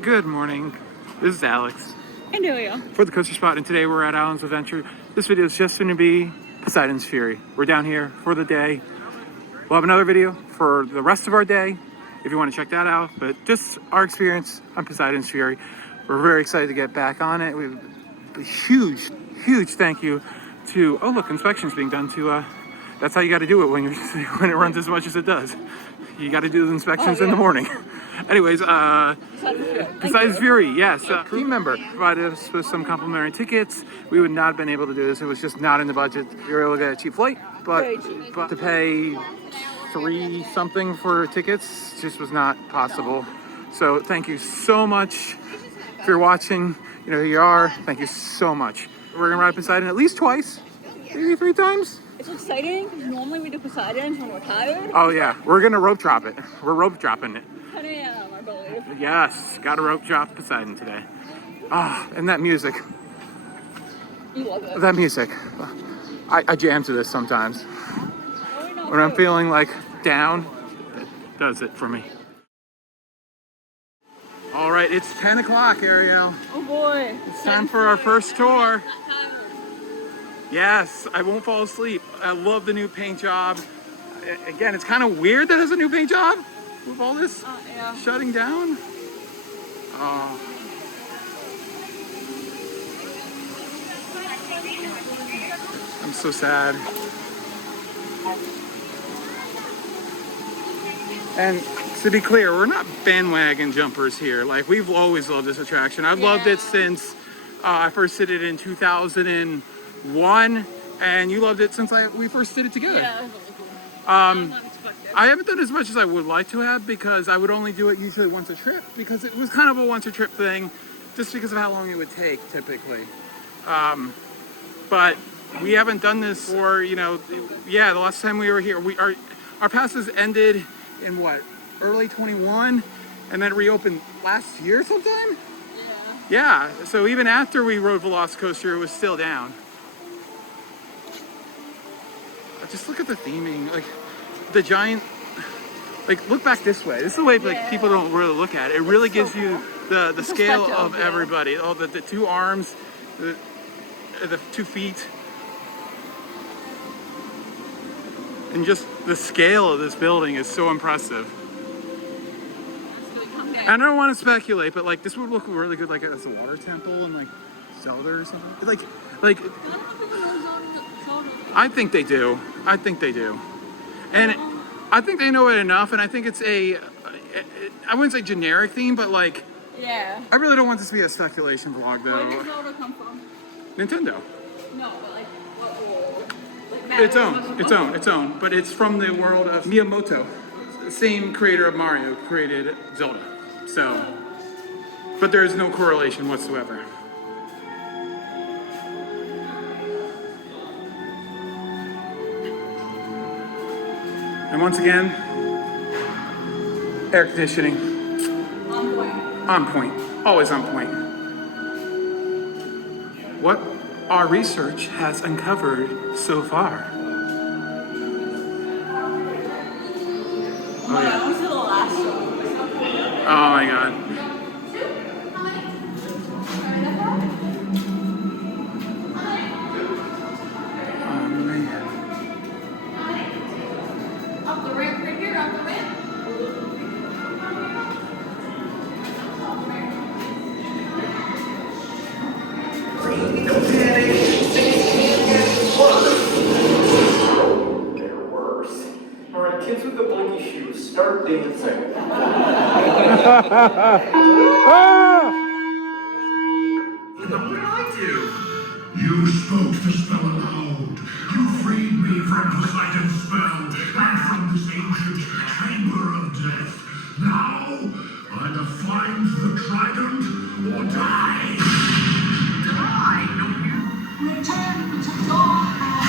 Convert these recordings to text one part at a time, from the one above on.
Good morning. This is Alex. And Julia. For the Coaster Spot, and today we're at Alan's Adventure. This video is just going to be Poseidon's Fury. We're down here for the day. We'll have another video for the rest of our day if you want to check that out. But just our experience on Poseidon's Fury. We're very excited to get back on it. We have a huge thank you to, oh look, inspections being done to, that's how you got to do it when it runs as much as it does. You got to do the inspections in the morning. Anyways, Poseidon's Fury, yes. Team member provided us with some complimentary tickets. We would not have been able to do this. It was just not in the budget. We were able to get a cheap flight, but to pay $3 something for tickets just was not possible. So thank you so much. If you're watching, you know who you are. Thank you so much. We're gonna ride Poseidon at least twice, maybe 3 times. It's exciting because normally we do Poseidon when we're tired. Oh yeah, we're gonna rope drop it. We're rope dropping it. 10 a.m. I believe. Yes, got to rope drop Poseidon today. Ah, and that music. You love it. That music. I jam to this sometimes. When I'm feeling like down, it does it for me. All right, it's 10 o'clock, Ariel. Oh boy. It's time for our first tour. Yes, I won't fall asleep. I love the new paint job. Again, it's kind of weird that it has a new paint job with all this shutting down. Oh. I'm so sad. And to be clear, we're not bandwagon jumpers here. Like, we've always loved this attraction. I've loved it since I first did it in 2001, and you loved it since we first did it together. Yeah, that was really cool. I haven't done as much as I would like to have because I would only do it usually once a trip because it was kind of a once a trip thing just because of how long it would take typically. But we haven't done this for, you know, the last time we were here, our passes ended in what, early 21, and then reopened last year sometime? Yeah, so even after we rode Velocicoaster, it was still down. Just look at the theming, like the giant, like look back this way. This is the way like people don't really look at it. It really gives you the scale of everybody. Oh, the 2 arms, the 2 feet. And just the scale of this building is so impressive. I don't want to speculate, but like this would look really good like as a water temple and like Zelda or something. Like I think they do. And I think they know it enough, and I think it's I wouldn't say generic theme, but like I really don't want this to be a speculation vlog though. Where did Zelda come from? Nintendo. No, but like what world? Like Its own, but it's from the world of Miyamoto. The same creator of Mario created Zelda. So, but there is no correlation whatsoever. And once again, air conditioning. On point, always on point. What our research has uncovered so far. Oh yeah. Oh my god. Oh man. Up the ramp right here, up the ramp. They're worse. Alright, kids with the blinky shoes, start dancing. What did I do? You spoke the spell aloud. You freed me from Poseidon's spell and from this ancient chamber of death. Now, either find the trident or die. Die, no you. Return to darkness.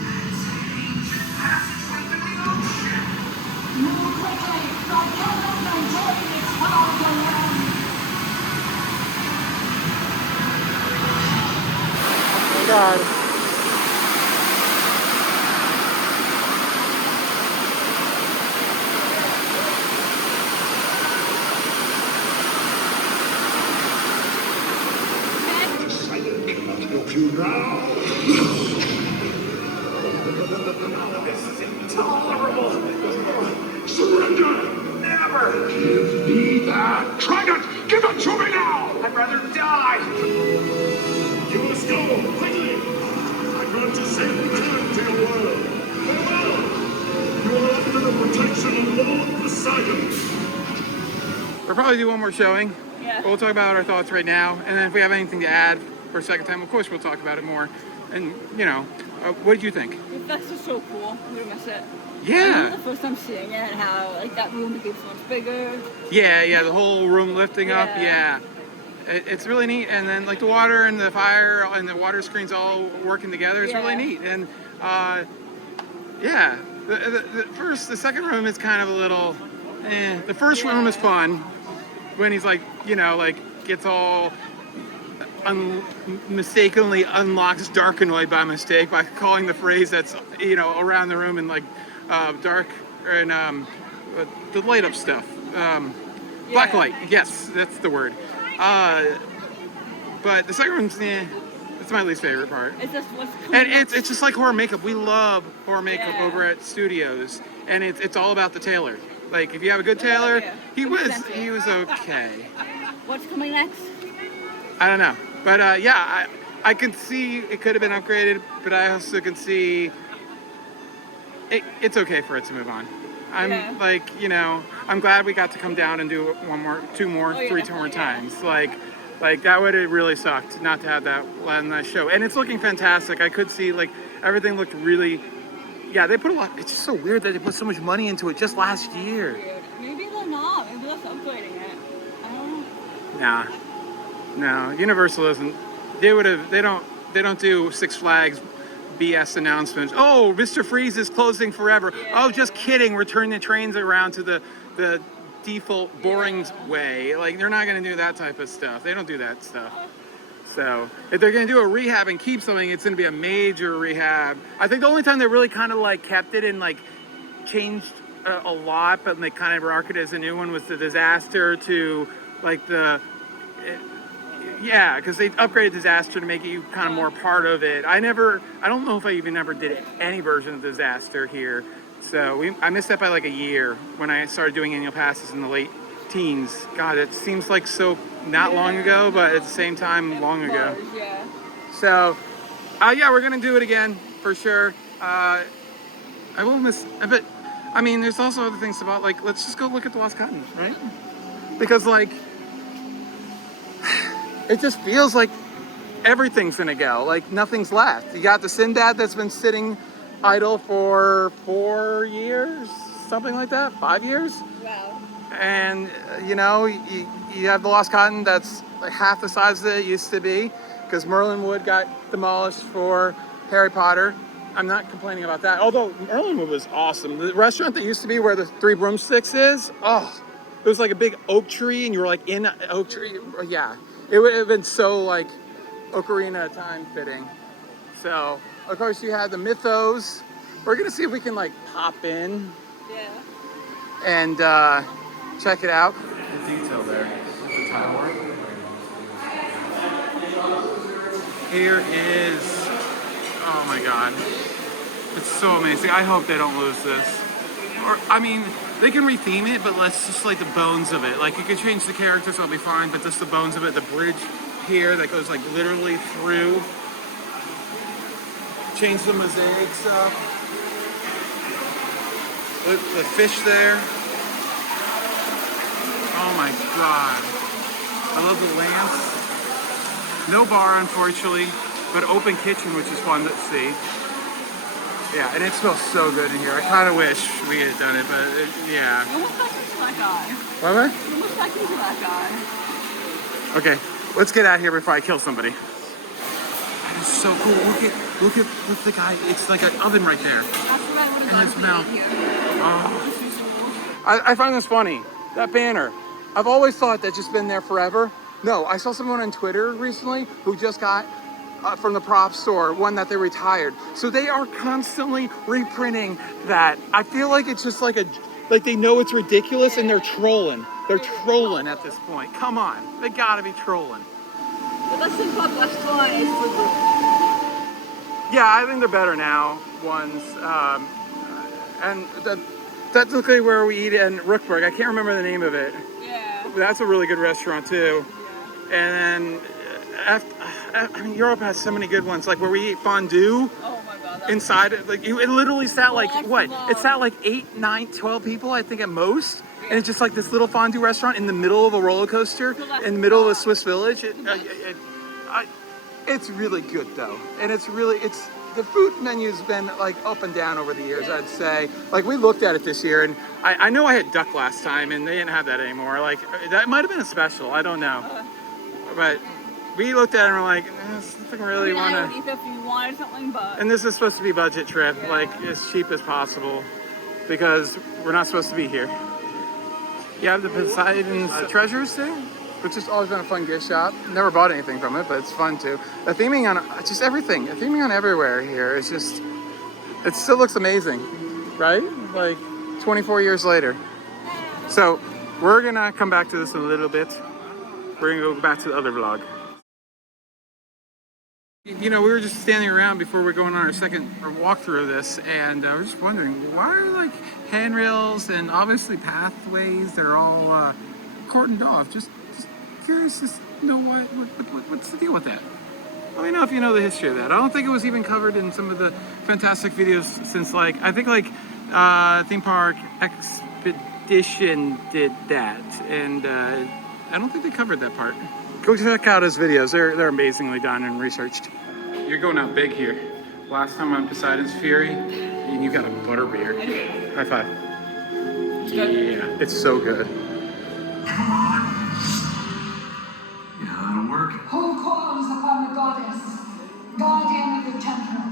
There's an ancient passageway to the ocean. Move quickly, or cannot maintain its power to land. God. hurt you now. This is intolerable. Surrender! Never. Give me that trident! Give it to me now! I'd rather die. You must go, quickly! I grant you safe return to your world. Farewell! You are under the protection of Lord Poseidon. We'll probably do one more showing. Yeah. But we'll talk about our thoughts right now, and then if we have anything to add for a second time, of course we'll talk about it more. And you know, what did you think? That's just so cool. I'm gonna miss it. I Yeah. remember the first time seeing it and how like that room became so much bigger. Yeah, the whole room lifting up. Yeah. Yeah, it's really neat. And then like the water and the fire and the water screens all working together is really Yeah. neat. And yeah, the second room is kind of a little. The first room is fun when he's like, you know, like gets all mistakenly unlocks Darkanoid by mistake by calling the phrase that's, you know, around the room and like dark and the light up stuff. Black light, yes, that's the word. But the second room's, it's my least favorite part. It's just what's coming And next. it's just like horror makeup. We love horror makeup Yeah. over at studios, and it's all about the tailor. Like if you have a good tailor, Yeah. he was okay. What's coming next? I don't know, but I can see it could have been upgraded, but I also can see it's okay for it to move on. I'm Yeah. like, you know, I'm glad we got to come down and do two more, Oh, yeah, three more definitely, yeah. times. Like that would have really sucked not to have that on that show. And it's looking fantastic. I could see like everything looked really. Yeah, they put a lot. It's just so weird that they put so much money into it just last year. Weird. Maybe they're not. Maybe they're just upgrading it. I don't know. No, Universal doesn't. They would have. They don't do Six Flags BS announcements. Oh, Mr. Freeze is closing forever. Yeah. Oh, just kidding. We're turning the trains around to the default boring way. Like they're not going to do that type of stuff. They don't do that stuff. So if they're going to do a rehab and keep something, it's going to be a major rehab. I think the only time they really kind of like kept it and like changed a lot, but they kind of marketed as a new one was the Disaster to like yeah, because they upgraded Disaster to make you kind of more part of it. I don't know if I even ever did any version of Disaster here. So I missed that by like a year when I started doing annual passes in the late teens. God, it seems like so not long ago, but at the same time long ago. Yeah. So, yeah, we're gonna do it again for sure. I will miss, but I mean, there's also other things about like, let's just go look at the Lost Cotton, right? Because like, it just feels like everything's gonna go. Like nothing's left. You got the Sinbad that's been sitting idle for 4 years, something like that, 5 years. Wow. And you know, you have the Lost Cotton that's like half the size that it used to be because Merlin Wood got demolished for Harry Potter. I'm not complaining about that, although Merlin Wood was awesome. The restaurant that used to be where the Three Broomsticks is, oh, it was like a big oak tree and you were like in an oak tree. Yeah, it would have been so like Ocarina time fitting. So of course you have the Mythos. We're gonna see if we can like pop in Yeah. and check it out. The detail there, the tower. Here is, oh my God, it's so amazing. I hope they don't lose this. Or, I mean, they can retheme it, but let's just like the bones of it. Like you could change the characters, it'll be fine, but just the bones of it, the bridge here that goes like literally through. Change the mosaics up. Look, the fish there. Oh my God. I love the lamps. No bar, unfortunately, but open kitchen, which is fun to see. Yeah, and it smells so good in here. I kind of wish we had done it, but yeah. Almost back into that guy. What? Almost back into that guy. Okay, let's get out of here before I kill somebody. That is so cool. Look at the guy. It's like an oven right there. That's what I would have And done his to mouth. eat here. Oh. I find this funny. That banner. I've always thought that's just been there forever. No, I saw someone on Twitter recently who just got from the prop store one that they retired. So they are constantly reprinting that. I feel like it's just like they know it's ridiculous and they're trolling. They're trolling at this point. Come on, they gotta be trolling. The best thing about West One is thru. Yeah, I think they're better now, ones. And technically where we eat in Rookburg, I can't remember the name of it. Yeah. That's a really good restaurant too. Yeah. And then, I mean, Europe has so many good ones, like where we eat fondue. Oh my god. That's Inside it, like it literally sat like what? Flexible. It sat like 8, 9, 12 people, I think at most. And it's just like this little fondue restaurant in the middle of a roller coaster, in the middle of a Swiss village. It's really good though, and it's the food menu's been like up and down over the years. I'd say, like we looked at it this year, and I know I had duck last time, and they didn't have that anymore. Like that might have been a special, I don't know, but we looked at it and we're like, nothing really want I to. would eat if you wanted something, but. And this is supposed to be budget trip, Yeah. like as cheap as possible, because we're not supposed to be here. You have the Poseidon's treasures thing, which has always been a fun gift shop. Never bought anything from it, but it's fun too. The theming on just everything, the theming on everywhere here is just, it still looks amazing, right? Like 24 years later. So we're gonna come back to this in a little bit. We're gonna go back to the other vlog. You know, we were just standing around before we're going on our second walkthrough of this, and I was just wondering, why are like handrails and obviously pathways that are all cordoned off? Just curious to know what's the deal with that. Let me know if you know the history of that. I don't think it was even covered in some of the fantastic videos since like, I think like Theme Park Expedition did that, and I don't think they covered that part. Go check out his videos. They're amazingly done and researched. You're going out big here. Last time on Poseidon's Fury, and you got a butterbeer. I did. High five. It's good. Yeah, it's so good. Come on. Yeah, that'll work. Who calls upon the goddess, guardian of the temple?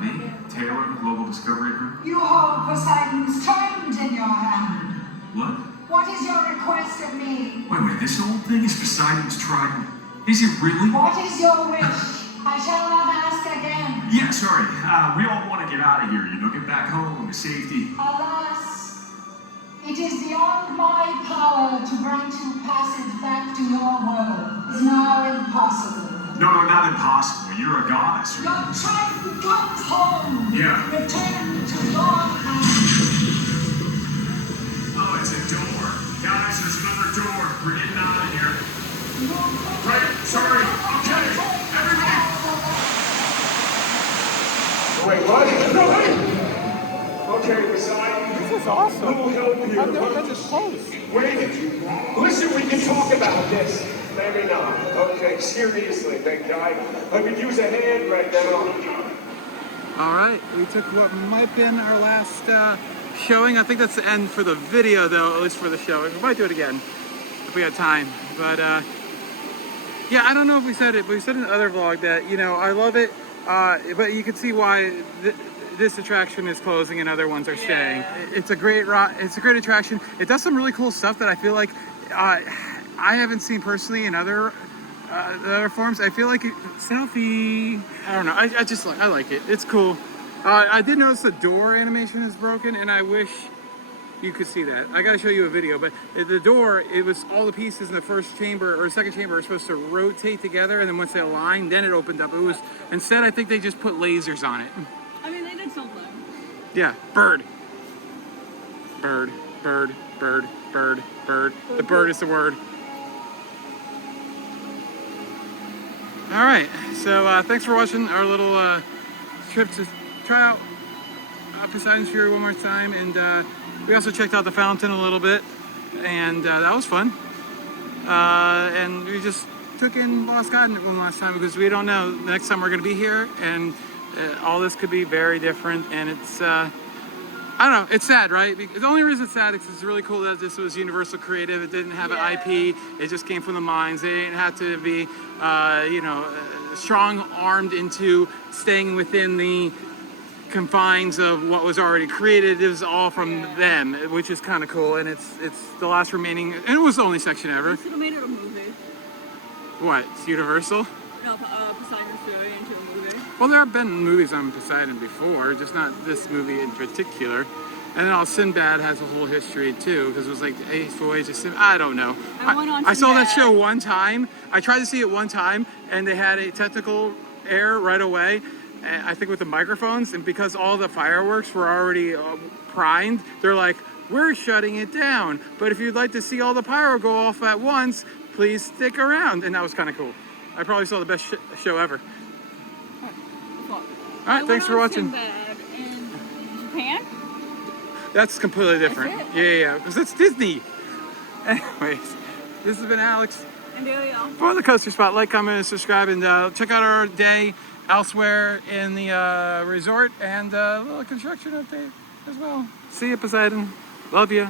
Me, Taylor, Global Discovery Group. You hold Poseidon's trident in your hand. What? What is your request of me? Wait, this old thing is Poseidon's trident? Is it really? What is your wish? I shall not ask again. Yeah, sorry. We all want to get out of here, get back home to safety. Alas, it is beyond my power to grant you passage back to your world. It is now impossible. No, not impossible. You're a goddess. Your trident comes home. Yeah. Return to your hand. Oh, it's a door. Guys, there's another door. We're getting out of here. Right, sorry. Okay, everybody. Wait, what? Okay, Poseidon. This is awesome. Who will help you? I've never been this close. Wait, listen, we can talk about this. Maybe not. Okay, seriously, big guy. I could use a hand right now. All right, we took what might have been our last showing. I think that's the end for the video, though, at least for the showing. We might do it again if we had time. But yeah, I don't know if we said it, but we said in the other vlog that, you know, I love it, but you can see why this attraction is closing and other ones are staying. It's a great attraction. It does some really cool stuff that I feel like I haven't seen personally in other forms. I feel like selfie. I don't know. I like it. It's cool. I did notice the door animation is broken, and I wish you could see that. I gotta show you a video, but the door, it was all the pieces in the first chamber or second chamber are supposed to rotate together, and then once they aligned, then it opened up. It was, instead, I think they just put lasers on it. I mean, they did something. Yeah, bird. Bird, bird, bird, bird, bird. The bird is the word. All right, so thanks for watching our little trip to try out Poseidon's Fury one more time, and we also checked out the fountain a little bit, and that was fun. And we just took in Lost Garden one last time because we don't know the next time we're going to be here, and all this could be very different. And it's I don't know, it's sad, right? Because the only reason it's sad is it's really cool that this was Universal Creative. It didn't have an IP. It just came from the minds. They didn't have to be, you know, strong-armed into staying within the confines of what was already created. It was all from them, which is kind of cool. And it's the last remaining, and it was the only section ever. They should have made it a movie. What? It's Universal? No, Poseidon's Fury into a movie. Well, there have been movies on Poseidon before, just not this movie in particular. And then all Sinbad has a whole history too, because it was like the Eighth Voyage of Sinbad. I don't know. I went on I saw that Sinbad. show one time. I tried to see it one time, and they had a technical air right away. I think with the microphones, and because all the fireworks were already primed, they're like, we're shutting it down. But if you'd like to see all the pyro go off at once, please stick around. And that was kind of cool. I probably saw the best show ever. All right, thanks for watching. In Japan? That's completely different. That's Yeah, because it's Disney. Anyways, this has been Alex. And Daily For the Coaster Spot, like, comment, and subscribe, and check out our day elsewhere in the resort, and a little construction update as well. See you, Poseidon. Love you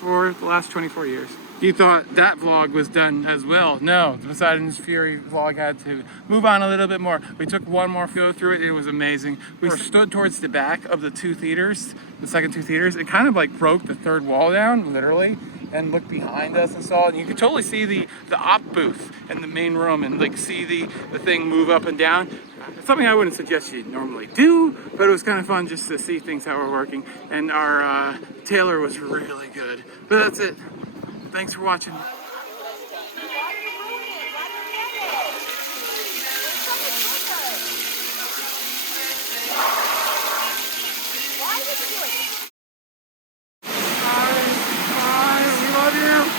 for the last 24 years. You thought that vlog was done as well. No, the Poseidon's Fury vlog had to move on a little bit more. We took one more go through it. It was amazing. We stood towards the back of the two theaters, the second two theaters. It kind of like broke the third wall down, literally, and looked behind us and saw it. And you could totally see the op booth in the main room and like see the thing move up and down. It's something I wouldn't suggest you normally do, but it was kind of fun just to see things how we're working. And our Taylor was really good. But that's it. Thanks for watching.